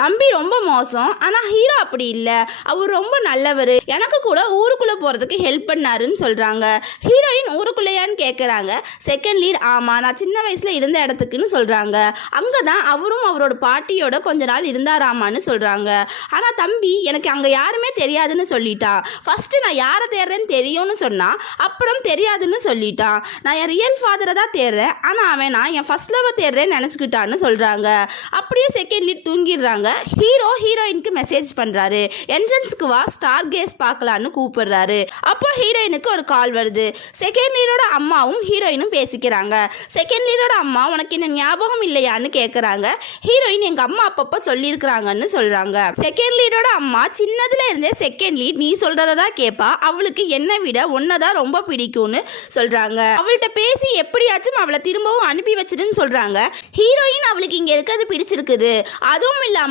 தம்பி ரொம்ப மோசம், ஆனால் ஹீரோ அப்படி இல்லை, அவர் ரொம்ப நல்லவர், எனக்கு கூட ஊருக்குள்ளே போகிறதுக்கு ஹெல்ப் பண்ணாருன்னு சொல்கிறாங்க. ஹீரோயின் ஊருக்குள்ளேயான்னு கேட்குறாங்க. செகண்ட் லீட் ஆமாம், நான் சின்ன வயசில் இருந்த இடத்துக்குன்னு சொல்கிறாங்க. அங்கே தான் அவரும் அவரோட பாட்டியோட கொஞ்ச நாள் இருந்தாராமான்னு சொல்கிறாங்க. ஆனால் தம்பி எனக்கு அங்கே யாருமே தெரியாதுன்னு சொல்லிட்டான். ஃபஸ்ட்டு நான் யாரை தேடுறேன்னு தெரியும்னு சொன்னான், அப்புறம் தெரியாதுன்னு சொல்லிட்டான். நான் என் ரியல் ஃபாதரை தான் தேடுறேன், ஆனால் அவன் நான் என் ஃபர்ஸ்ட் லவ்வை தேடுறேன்னு நினச்சிக்கிட்டான்னு சொல்கிறாங்க. அப்படியே செகண்ட் லீட் தூங்கிடுறாங்க. ஹீரோ ஹீரோயினுக்கு மெசேஜ் பண்றாரு, என்ட்ரன்ஸ்க்கு வா, ஸ்டார் கேஸ் பார்க்கலான்னு கூப்பிடுறாரு. அப்போ ஹீரோயினுக்கு ஒரு கால் வருது. செகண்ட் லீடோட அம்மாவும் ஹீரோயினும் பேசிக்கிறாங்க. செகண்ட் லீடோட அம்மா உனக்கு என்ன ஞாபகம் இல்லையான்னு கேட்குறாங்க. ஹீரோயின் எங்க அம்மா அப்பப்போ சொல்லியிருக்கிறாங்கன்னு சொல்றாங்க. செகண்ட் லீடோட அம்மா சின்னதுல இருந்தே செகண்ட் லீட் நீ சொல்றதான் கேட்பா, அவளுக்கு என்னை விட ஒன்னதான் ரொம்ப பிடிக்கும்னு சொல்றாங்க. அவள்கிட்ட பேசி எப்படியாச்சும் அவளை திரும்பவும் அனுப்பி வச்சிருன்னு சொல்றாங்க. ஹீரோயின் அவளுக்கு இங்க இருக்கிறது பிடிச்சிருக்குது, அதுவும் இல்லாம